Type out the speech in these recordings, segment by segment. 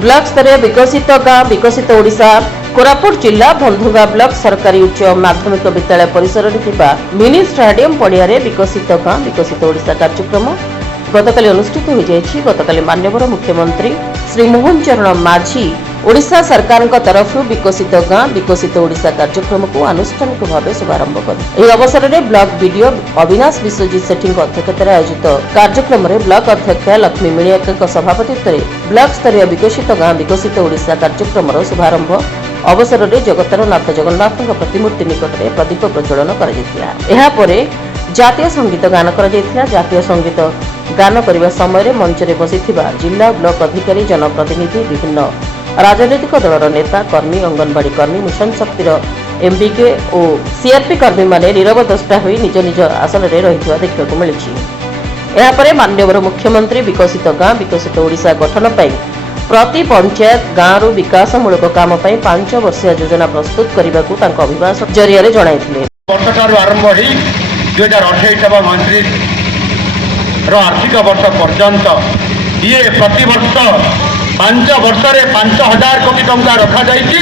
Block स्तरीय विकसित गाँ विकसित ओडिशा कोरापुट जिला बंधुगा ब्लॉक सरकारी उच्च माध्यमिक विद्यालय परिसर में मिनी स्टेडियम पड़िया विकसित गाँ विकसित ओडिशा कार्यक्रम गतकाली अनुष्ठित हो जाएगी। गतकाली माननीय मुख्यमंत्री श्री मोहन चरण माझी ओडिशा सरकार तरफ विकसित गाँ विकसित ओडिशा कार्यक्रम को आनुष्ठानिक भाव शुभारंभ कर अवसर में ब्लॉक बीडीओ अविनाश विश्वजीत सेठी अध्यक्षतार आयोजित कार्यक्रम में ब्लॉक अध्यक्ष लक्ष्मी मिणियाक सभापतित्व में ब्लॉक स्तरीय विकसित गाँ विकसित ओडिशा कार्यक्रम शुभारंभ अवसर में जगतर नाथ जगन्नाथ प्रतिमूर्ति निकट में प्रदीप प्रज्वलन कर जातीय संगीत गान कर जातीय संगीत गान करने समय मंच में बसी जिला ब्लॉक अधिकारी जनप्रतिनिधि विभिन्न राजनैतिक दलर नेता कर्मी अंगनवाड़ी कर्मी मिशन शक्तिर एमबीके और सीआरपी कर्मी माने नीरव द्रष्टा होई निज निज आसन में रही देखा मिली। माननीय मुख्यमंत्री विकसित गाँ विकसित ओडिशा गठन पर प्रति पंचायत गाँव विकासमूलक काम 5 वर्षीय योजना प्रस्तुत करने को अभिभाषण जरिया जणाइथिले। आरंभ हो 2028 एवं 29 आर्थिक वर्ष पर्यंत ये प्रति वर्ष 5 वर्ष 5,000 कोटी टंका रखा जाइए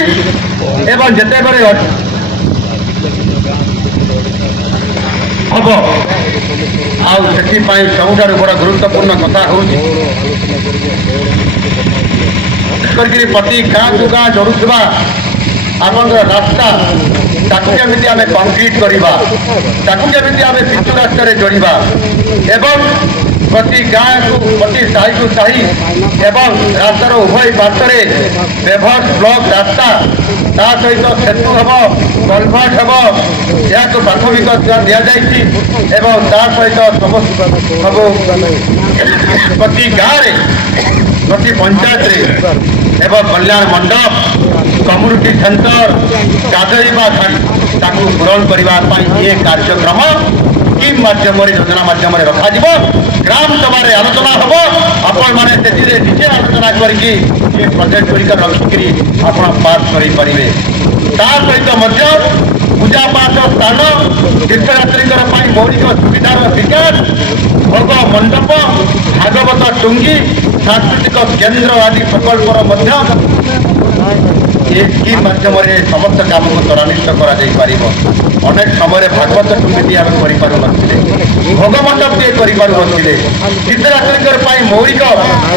एवं जिते बड़े हम आउथी सबुठ बड़ गुरुत्वपूर्ण कथा हूँ प्रति गाँ को गाँ जोड़ुवा आपण रास्ता ताकू केमी आम कंक्रीट करवा ताकू केमी आम पिचु रास्तार जोड़ा एवं प्रति गाँ को प्रति साही को साही एवं रास्तार उभय पार्श्वे बेभर ब्लॉक रास्ता ता सहित सेतु हम कलभर्ट हम या प्राथमिक दि जाइए एवं ता सहित सब प्रति गाँव प्रति पंचायत एवं कल्याण मंडप कम्युनिटी सेंटर गाधोଇବା ताकू पूरण करने ये कार्यक्रम स्कीम माध्यम योजना माध्यम रखा ग्राम सभा आलोचना हम आपण मैंने निजे आलोचना करके प्रोजेक्ट गुड़िक रखिकी आप पास करेंगे सहित पूजा पाठ स्थान तीर्थयात्री मौलिक सुविधार विकास भोग मंडप भागवत टुंगी सांस्कृतिक केन्द्र आदि प्रकल्पर ये स्कीम माध्यम समस्त काम को त्वरान्वित अनेक समय भागवत टुंगी आम कर भोग मंडप कर तीर्थयात्री मौलिक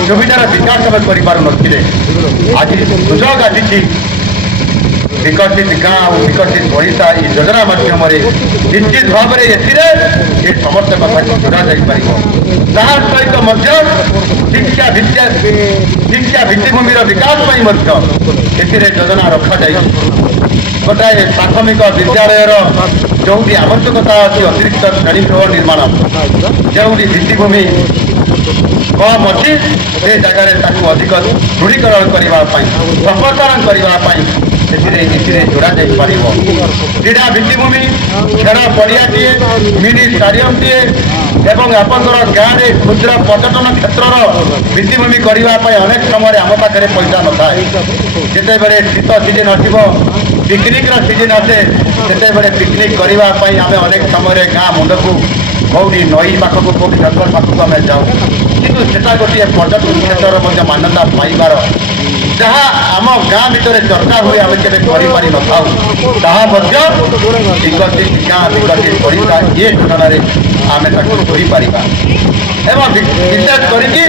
सुविधार विकास आम कर आज सुजोग आसी विकसित गाँ और विकसित ओडिशा ये योजना माध्यम निश्चित भाव में ये समस्त कथा को जोड़ा जापर शिक्षा भित्तिभूमि विकास योजना रखा गोटाए प्राथमिक विद्यालय जो आवश्यकता अच्छी अतिरिक्त श्रेणीगृह निर्माण जो भित्तिभूमि कम अच्छी से जगह अधिक दृढ़ीकरण करने संप्रसारण करने जोड़ा जापर क्रीड़ा भित्तिभूमि खेल पड़ियाटे मिनी स्टाडियम टे एवं आपंकर गाँव में क्षुद्र पर्यटन क्षेत्र भित्तिभूमि करने अनेक समय आम पाखे पैसा न थाए जिते बड़े शीत सीजन आसो पिकनिक सीजन आसे से पिकनिक करने आम अनेक समय गाँ मुंड को कौटी नई पाखक कौटी जंगल पाखक आम जाऊँ कितु से गोटे पर्यटन क्षेत्र मान्यता पाइबार जहाँ आम गाँ भीतर चर्चा हुए आम के पारि न था विकसित गाँ विकसित ओडिशा ये योजना आम जोड़ी पार एवं विशेष करके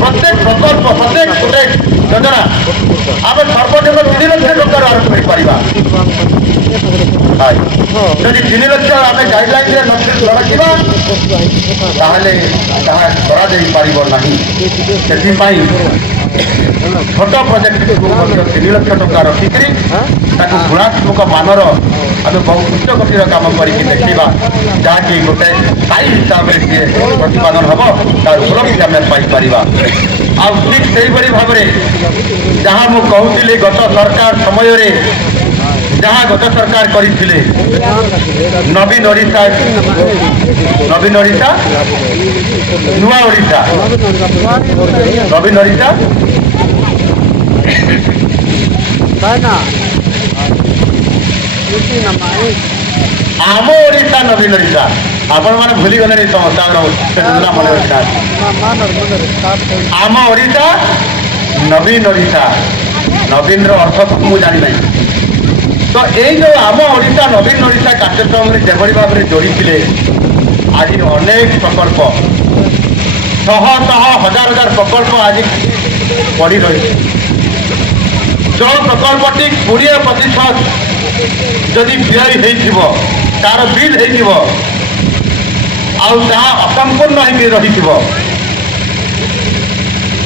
प्रत्येक प्रकल्प प्रत्येक गोटे योजना आम सर्वनिम्न 3 लाख टकर आरंभ कर जदि 3 लाख आम गाइडलाइन रखा छोट प्रोजेक्ट को 3 लाख टका रखिकी गुणात्मक मानर आम बहुत उच्च गतिर कम करके देखा जहाँकि गोटे स्थायी हिसाब से प्रतिपादन हम तार उपलब्धि आम पाइपर आ ठीक से भाव में जहाँ मुझे कहूली गत सरकार समय जहाँ गत सरकार करते नवीन ओडिशा नुआ ओडिशा नवीन ओडिशा आम ओडिशा नवीन ओडिशा आपण मैंने भूली गले संस्था मन आम ओडिशा ନବୀନ ଓଡ଼ିଶା ନବୀନର ଅର୍ଥ ମୁଁ ଜାଣିନାହିଁ। ତ ଏଇ ଯେଉଁ ଆମ ଓଡ଼ିଶା ନବୀନ ଓଡ଼ିଶା କାର୍ଯ୍ୟକ୍ରମରେ ଯେଭଳି ଭାବରେ ଯୋଡ଼ିଥିଲେ ଆଜି ଅନେକ ପ୍ରକଳ୍ପ ଶହ ଶହ ହଜାର ହଜାର ପ୍ରକଳ୍ପ ଆଜି ପଡ଼ି ରହିଛି। ଯେଉଁ ପ୍ରକଳ୍ପଟି 20% ଯଦି ବ୍ୟୟ ହେଇଥିବ ତାର ବିଲ୍ ହେଇଥିବ ଆଉ ତାହା ଅସମ୍ପୂର୍ଣ୍ଣ ହେଇକି ରହିଥିବ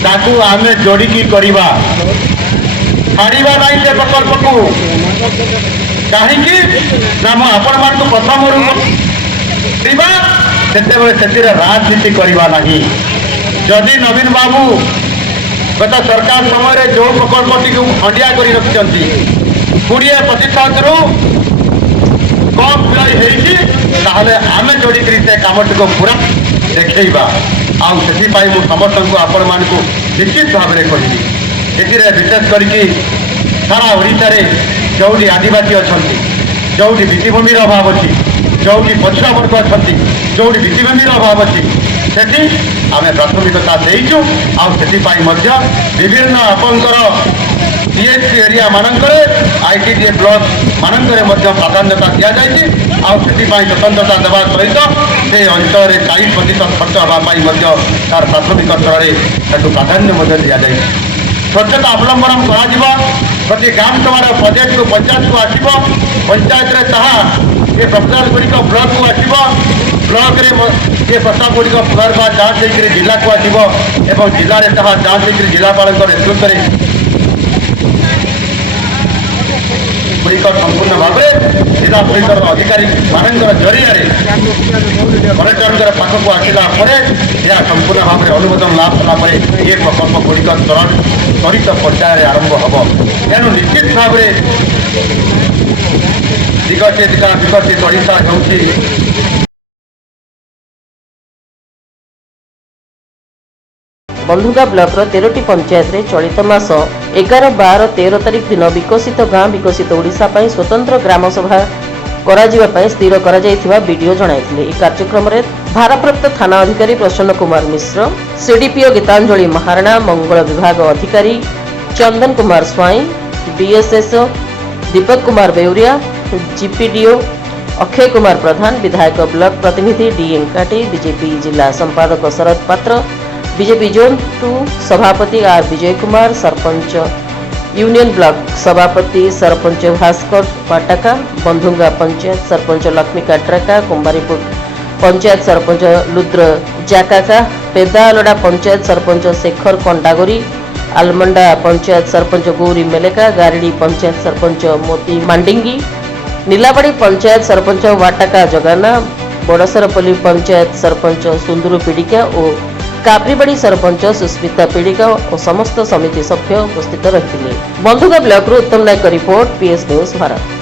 ତାକୁ ଆମେ ଯୋଡ଼ିକି କରିବା, ଛାଡ଼ିବା ନାହିଁ ସେ ପ୍ରକଳ୍ପକୁ। କାହିଁକି ନା ମୁଁ ଆପଣମାନଙ୍କୁ ପ୍ରଥମରୁ କରିବା ସେତେବେଳେ ସେଥିରେ ରାଜନୀତି କରିବା ନାହିଁ। ଯଦି ନବୀନ ବାବୁ ଗତ ସରକାର ସମୟରେ ଯେଉଁ ପ୍ରକଳ୍ପଟିକୁ ଖଣ୍ଡିଆ କରି ରଖିଛନ୍ତି 20%ରୁ କମ୍ ବ୍ୟୟ ହେଇଛି ତାହେଲେ ଆମେ ଯୋଡ଼ିକରି ସେ କାମଟିକୁ ପୁରା ଦେଖେଇବା। ଆଉ ସେଥିପାଇଁ ମୁଁ ସମସ୍ତଙ୍କୁ ଆପଣମାନଙ୍କୁ ନିଶ୍ଚିତ ଭାବରେ କହିବି। ଏଥିରେ ବିଶେଷ କରିକି ସାରା ଓଡ଼ିଶାରେ ଯେଉଁଠି ଆଦିବାସୀ ଅଛନ୍ତି, ଯେଉଁଠି ଭିତ୍ତିଭୂମିର ଅଭାବ ଅଛି, ଯେଉଁଠି ପଛୁଆ ବର୍ଗ ଅଛନ୍ତି, ଯେଉଁଠି ଭିତ୍ତିଭୂମିର ଅଭାବ ଅଛି ସେଠି ଆମେ ପ୍ରାଥମିକତା ଦେଇଛୁ। ଆଉ ସେଥିପାଇଁ ମଧ୍ୟ ବିଭିନ୍ନ ଆପଣଙ୍କର PHC ଏରିଆ ମାନଙ୍କରେ ITDA ବ୍ଲକ ମାନଙ୍କରେ ମଧ୍ୟ ପ୍ରାଧାନ୍ୟତା ଦିଆଯାଇଛି। ଆଉ ସେଥିପାଇଁ ସ୍ୱତନ୍ତ୍ରତା ଦେବା ସହିତ ସେ ଅଞ୍ଚଳରେ 40% ଖର୍ଚ୍ଚ ହେବା ପାଇଁ ମଧ୍ୟ ତାର ପ୍ରାଥମିକ ସ୍ତରରେ ତାକୁ ପ୍ରାଧାନ୍ୟ ମଧ୍ୟ ଦିଆଯାଇଛି। ସ୍ୱଚ୍ଛତା ଅବଲମ୍ବନ କରାଯିବ। ପ୍ରତି ଗ୍ରାମ ସଭାର ପ୍ରୋଜେକ୍ଟରୁ ପଞ୍ଚାୟତକୁ ଆସିବ, ପଞ୍ଚାୟତରେ ତାହା ଏ ପ୍ରସ୍ତାବ ଗୁଡ଼ିକ ବ୍ଲକକୁ ଆସିବ, ବ୍ଲକରେ ଏ ପ୍ରସ୍ତାବ ଗୁଡ଼ିକ ପୁନର୍ବାର ଯାଞ୍ଚ ହେଇକରି ଜିଲ୍ଲାକୁ ଆସିବ ଏବଂ ଜିଲ୍ଲାରେ ତାହା ଯାଞ୍ଚ ହେଇକରି ଜିଲ୍ଲାପାଳଙ୍କ ନେତୃତ୍ୱରେ ଗୁଡ଼ିକ ସମ୍ପୂର୍ଣ୍ଣ ଭାବରେ ଜିଲ୍ଲା ପରିଷଦର ଅଧିକାରୀ ମାନଙ୍କର ଜରିଆରେ କଲେକ୍ଟରଙ୍କର ପାଖକୁ ଆସିଲା ପରେ ଏହା ସମ୍ପୂର୍ଣ୍ଣ ଭାବରେ ଅନୁମୋଦନ ଲାଭ କଲା ପରେ ଏ ପ୍ରକଳ୍ପ ଗୁଡ଼ିକ ତ୍ୱରିତ ପର୍ଯ୍ୟାୟରେ ଆରମ୍ଭ ହେବ। ତେଣୁ ନିଶ୍ଚିତ ଭାବରେ ବିକଶିତ ଓଡ଼ିଶା ହେଉଛି ବନ୍ଧୁଗା ବ୍ଲକର 13ଟି ପଞ୍ଚାୟତରେ ଚଳିତ ମାସ 11, 12, 13 ତାରିଖ ଦିନ ବିକଶିତ ଗାଁ ବିକଶିତ ଓଡ଼ିଶା ପାଇଁ ସ୍ୱତନ୍ତ୍ର ଗ୍ରାମ ସଭା କରାଯିବା ପାଇଁ ସ୍ଥିର କରାଯାଇଥିବା ବିଡିଓ ଜଣାଇଥିଲେ। ଏହି କାର୍ଯ୍ୟକ୍ରମରେ ଭାରପ୍ରାପ୍ତ ଥାନା ଅଧିକାରୀ ପ୍ରସନ୍ନ କୁମାର ମିଶ୍ର, CDPO ଗୀତାଞ୍ଜଳି ମହାରଣା, ମଙ୍ଗଳ ବିଭାଗ ଅଧିକାରୀ ଚନ୍ଦନ କୁମାର ସ୍ୱାଇଁ, BSSO ଦୀପକ କୁମାର ବେଉରିଆ, GPDO ଅକ୍ଷୟ କୁମାର ପ୍ରଧାନ, ବିଧାୟକ ବ୍ଲକ ପ୍ରତିନିଧି D ଏଙ୍କାଟି, ବିଜେପି ଜିଲ୍ଲା ସମ୍ପାଦକ ଶରଦ ପାତ୍ର, ବିଜେପି ଜୋନ୍ 2 ସଭାପତି R ବିଜୟ କୁମାର, ସରପଞ୍ଚ यूनियन ब्लॉक सभापति सरपंच भास्कर पाटका, बंधुंगा पंचायत सरपंच लक्ष्मी काट्राका, कुंभारीपुर पंचायत सरपंच लुद्र जाकाका, पेदालोडा पंचायत सरपंच शेखर कंडागोरी, आलमंडा पंचायत सरपंच गौरी मेलेका, गारिडी पंचायत सरपंच मोती मांडिंगी, नीलाबाड़ी पंचायत सरपंच वाटाका जगाना, बड़सरपल्ली पंचायत सरपंच सुंदरू पीड़िका और कापरीबाड़ी सरपंच सुस्मिता पीड़िका और समस्त समिति सभ्य उपस्थित रही। बंधुगा ब्लॉक उत्तम नायक रिपोर्ट PS न्यूज भारत।